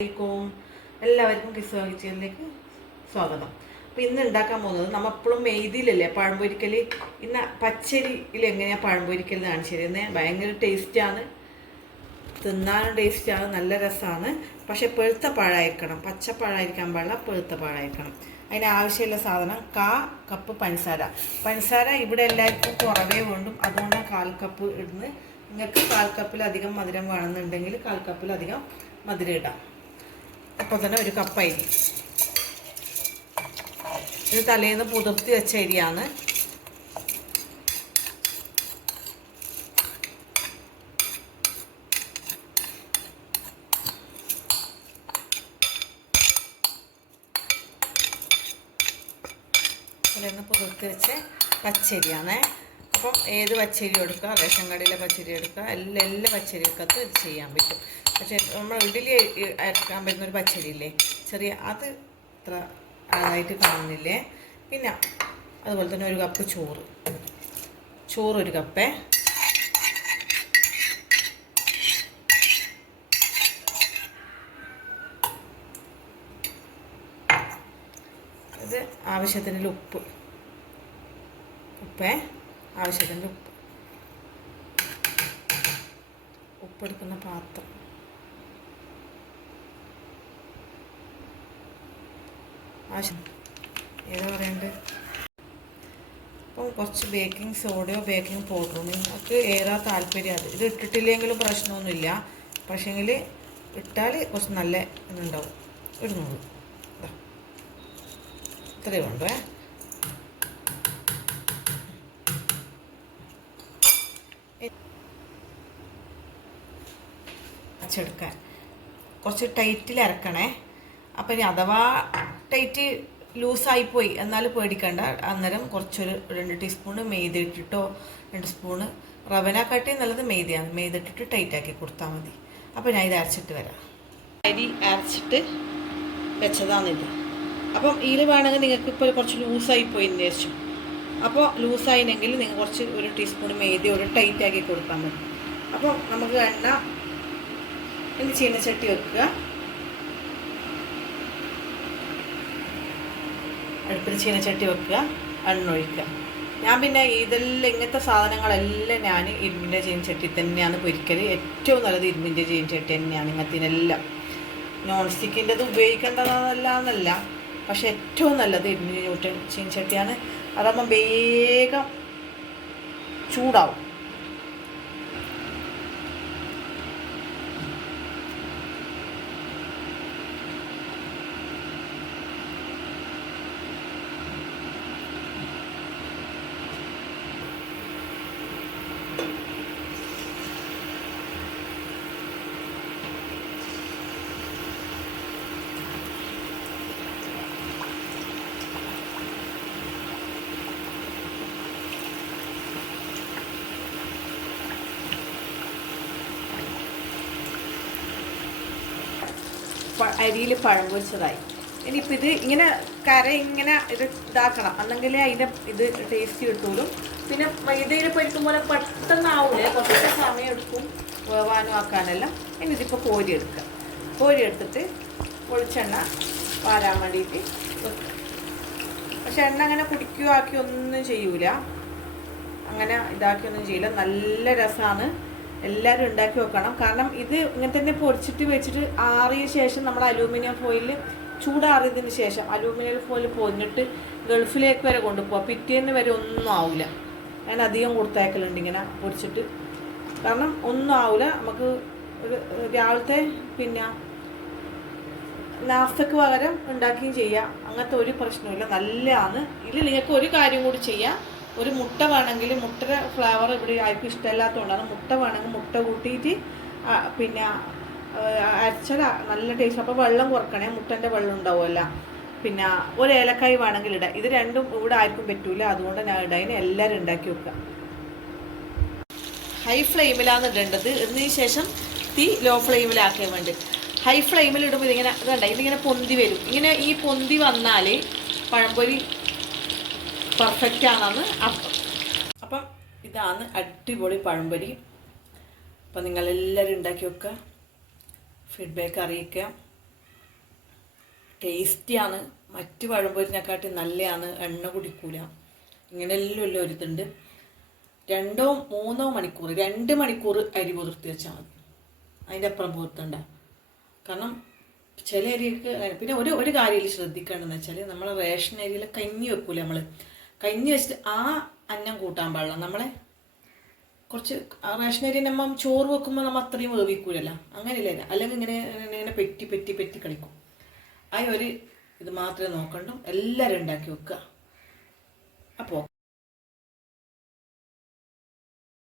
എല്ലാവർക്കും കിസ്സോ കിച്ചണിലേക്ക് സ്വാഗതം. അപ്പോൾ ഇന്ന് ഉണ്ടാക്കാൻ പോകുന്നത് നമ്മൾ എപ്പോഴും മെയ്തിയിലല്ലേ പഴം പൊരിക്കൽ. ഇന്ന് പച്ചരിയിൽ എങ്ങനെയാണ് പഴം പൊരിക്കൽ എന്ന് കാണിച്ചു തരുന്നത്. ഭയങ്കര ടേസ്റ്റാണ്, തിന്നാനും ടേസ്റ്റാണ്, നല്ല രസമാണ്. പക്ഷെ പെഴുത്ത പഴമായിരിക്കണം, പച്ചപ്പഴമായിരിക്കാൻ പാടില്ല, പെഴുത്ത പഴമായിരിക്കണം. അതിന് ആവശ്യമുള്ള സാധനം 1/4 കപ്പ് പഞ്ചസാര. പഞ്ചസാര ഇവിടെ എല്ലാവർക്കും കുറവേ വേണ്ടും, അതുകൊണ്ടാണ് 1/4 കപ്പ് ഇടുന്നത്. നിങ്ങൾക്ക് 1/4 കപ്പിലധികം മധുരം വേണമെന്നുണ്ടെങ്കിൽ 1/4 കപ്പിലധികം മധുരം ഇടാം. അപ്പോൾ തന്നെ 1 കപ്പ് അരി. ഇത് തലേന്ന് പുതിർത്തി വെച്ച അരിയാണ്. തലേന്ന് പുതിർത്തി വെച്ച പച്ചരിയാണ്. അപ്പം ഏത് പച്ചരി എടുക്കുക, റേഷൻ കടയിലെ പച്ചരി എടുക്കുക, എല്ലാ പച്ചരിയൊക്കത്ത് ഇത് ചെയ്യാൻ പറ്റും. പക്ഷേ നമ്മൾ ഇഡ്ഡലി അരക്കാൻ പറ്റുന്നൊരു പച്ചരി ഇല്ലേ, ചെറിയ, അത് ഇത്ര ആയിട്ട് കാണുന്നില്ലേ. പിന്നെ അതുപോലെ തന്നെ 1 കപ്പ് ചോറ് 1 കപ്പേ. ഇത് ആവശ്യത്തിന് ഉപ്പ്, ആവശ്യത്തിന് ഉപ്പെടുക്കുന്ന പാത്രം. ഏതാ പറയണ്ടത്? അപ്പം കുറച്ച് ബേക്കിംഗ് സോഡയോ ബേക്കിംഗ് പൗഡറോ നിങ്ങൾക്ക് ഏതാ താല്പര്യം അത്. ഇത് ഇട്ടിട്ടില്ലെങ്കിലും പ്രശ്നമൊന്നുമില്ല, പക്ഷേങ്കിൽ ഇട്ടാൽ കുറച്ച് നല്ല ഇതുണ്ടാവും. ഇടുന്നത് ഇത്രയേ ഉണ്ടേ. അരച്ചെടുക്കാൻ കുറച്ച് ടൈറ്റിൽ അരക്കണേ. അപ്പം ഇനി അഥവാ ടൈറ്റ് ലൂസായിപ്പോയി എന്നാലും പേടിക്കണ്ട. അന്നേരം കുറച്ചൊരു 2 ടീസ്പൂണ് മെയ്ത ഇട്ടിട്ടോ, 2 സ്പൂണ് റവനെക്കാട്ടി നല്ലത് മെയ്തയാണ്. മെയ്ത ഇട്ടിട്ട് ടൈറ്റാക്കി കൊടുത്താൽ മതി. അപ്പോൾ ഞാൻ ഇത് അരച്ചിട്ട് വരാം. അരി അരച്ചിട്ട് വെച്ചതാണിത്. അപ്പം ഇതിൽ വേണമെങ്കിൽ നിങ്ങൾക്ക് ഇപ്പോൾ കുറച്ച് ലൂസായിപ്പോയി വിചാരിച്ചു. അപ്പോൾ ലൂസായിനെങ്കിൽ നിങ്ങൾ കുറച്ച് 1 ടീസ്പൂൺ മെയ്ത ടൈറ്റാക്കി കൊടുത്താൽ മതി. അപ്പോൾ നമുക്ക് ഇനി ചീനച്ചട്ടി വെക്കുക. അടുപ്പിൽ ചീനച്ചട്ടി വെക്കുക, എണ്ണ ഒഴിക്കുക. ഞാൻ പിന്നെ ഇതെല്ലാം ഇങ്ങനത്തെ സാധനങ്ങളെല്ലാം ഞാൻ ഇരുമ്പിൻ്റെ ചീനച്ചട്ടി തന്നെയാണ് പൊരിക്കൽ. ഏറ്റവും നല്ലത് ഇരുമ്പിൻ്റെ ചീനച്ചട്ടി തന്നെയാണ്. ഇങ്ങനത്തിനെല്ലാം നോൺ സ്റ്റിക്കിൻ്റെത് ഉപയോഗിക്കേണ്ടതല്ല, പക്ഷെ ഏറ്റവും നല്ലത് ഇരുമ്പിൻ്റെ ചീനച്ചട്ടിയാണ്. അതാകുമ്പോൾ വേഗം ചൂടാവും. അരിയിൽ പഴം പൊരിച്ചതായി. ഇനിയിപ്പോൾ ഇത് ഇങ്ങനെ ഇങ്ങനെ ഇത് ഇതാക്കണം, അല്ലെങ്കിൽ അതിൻ്റെ ഇത് ടേസ്റ്റ് കിട്ടുള്ളൂ. പിന്നെ മൈദയിൽ പൊരിക്കുമ്പോൾ പെട്ടെന്നാവൂലേ, കുറച്ച് സമയം എടുക്കും വേവാനും ആക്കാനെല്ലാം. ഇനി ഇതിപ്പോൾ കോരി എടുത്തിട്ട് വെളിച്ചെണ്ണ വാരാൻ വേണ്ടിയിട്ട് വെക്കുക. പക്ഷെ എണ്ണ അങ്ങനെ കുടിക്കുകയോ ആക്കി ഒന്നും ചെയ്യൂല, അങ്ങനെ ഇതാക്കിയൊന്നും ചെയ്യില്ല. നല്ല രസമാണ്, എല്ലാവരും ഉണ്ടാക്കി വെക്കണം. കാരണം ഇത് ഇങ്ങനെ തന്നെ പൊരിച്ചിട്ട് വെച്ചിട്ട് ആറിയ ശേഷം നമ്മൾ അലൂമിനിയം ഫോയിൽ ചൂടാറിയതിന് ശേഷം അലൂമിനിയം ഫോയിൽ പൊന്നിട്ട് ഗൾഫിലേക്ക് വരെ കൊണ്ടുപോകാം. പിറ്റേന്ന് വരെ ഒന്നും ആവില്ല. ഞാൻ അധികം കൊടുത്തയക്കലുണ്ട് ഇങ്ങനെ പൊരിച്ചിട്ട്. കാരണം ഒന്നും ആവില്ല. നമുക്ക് ഒരു രാവിലത്തെ പിന്നെ നാസ്തക്ക് പകരം ഉണ്ടാക്കുകയും ചെയ്യാം. അങ്ങനത്തെ ഒരു പ്രശ്നമില്ല, നല്ലതാണ്. ഇതിൽ നിങ്ങൾക്ക് ഒരു കാര്യം കൂടി ചെയ്യാം. ഒരു മുട്ട വേണമെങ്കിൽ, മുട്ടയുടെ ഫ്ലേവർ ഇവിടെ ആർക്കും ഇഷ്ടമല്ലാത്തതുകൊണ്ടാണ്. മുട്ട വേണമെങ്കിൽ മുട്ട കൂട്ടിയിട്ട് പിന്നെ അരച്ചാൽ നല്ല ടേസ്റ്റ്. അപ്പോൾ വെള്ളം കുറക്കണേ, മുട്ടൻ്റെ വെള്ളം ഉണ്ടാവുമല്ല. പിന്നെ 1 ഏലക്കായ് വേണമെങ്കിൽ ഇടാം. ഇത് രണ്ടും ഇവിടെ ആർക്കും പറ്റൂല, അതുകൊണ്ട് ഞാൻ ഇടാൻ. എല്ലാവരും ഉണ്ടാക്കി വെക്കുക. ഹൈ ഫ്ലെയിമിലാണ് ഇടേണ്ടത്. ഇതിന് ശേഷം തീ ലോ ഫ്ലെയിമിലാക്കാൻ വേണ്ടി. ഹൈ ഫ്ലെയിമിൽ ഇടുമ്പോൾ ഇതിങ്ങനെ ഇതിങ്ങനെ പൊന്തി വരും. ഇങ്ങനെ ഈ പൊന്തി വന്നാൽ പഴംപൊരി പെർഫെക്റ്റ് ആണെന്ന് അർത്ഥം. അപ്പം ഇതാണ് അടിപൊളി പഴംപൊരി. അപ്പം നിങ്ങളെല്ലാവരും ഉണ്ടാക്കി വെക്കുക, ഫീഡ്ബാക്ക് അറിയിക്കുക. ടേസ്റ്റിയാണ്. മറ്റ് പഴംപൊരിനെക്കാട്ടി നല്ലതാണ്, എണ്ണ കുടിക്കൂല. ഇങ്ങനെയെല്ലാം ഒരിതുണ്ട്. 2-3 മണിക്കൂർ 2 മണിക്കൂർ അരി കുതിർത്തി വെച്ചാൽ മതി. അതിൻ്റെ അപ്പുറം പുറത്തണ്ട. കാരണം ചില അരിക്ക് പിന്നെ ഒരു കാര്യം ശ്രദ്ധിക്കേണ്ടതെന്ന് വെച്ചാൽ നമ്മൾ റേഷൻ അരിയിൽ കഞ്ഞി വെക്കൂല. നമ്മൾ കഞ്ഞി വെച്ചിട്ട് ആ അന്നം കൂട്ടാൻ പാടില്ല. നമ്മളെ കുറച്ച് റേഷൻ അരി നമ്മൾ ചോറ് വെക്കുമ്പോൾ നമ്മൾ അത്രയും വേവിക്കൂലല്ല, അങ്ങനെയില്ല. അല്ലെങ്കിൽ ഇങ്ങനെ പെറ്റി കളിക്കും. ആ ഒരു ഇത് മാത്രമേ നോക്കണ്ടു. എല്ലാവരും ഉണ്ടാക്കി വെക്കുക. അപ്പോൾ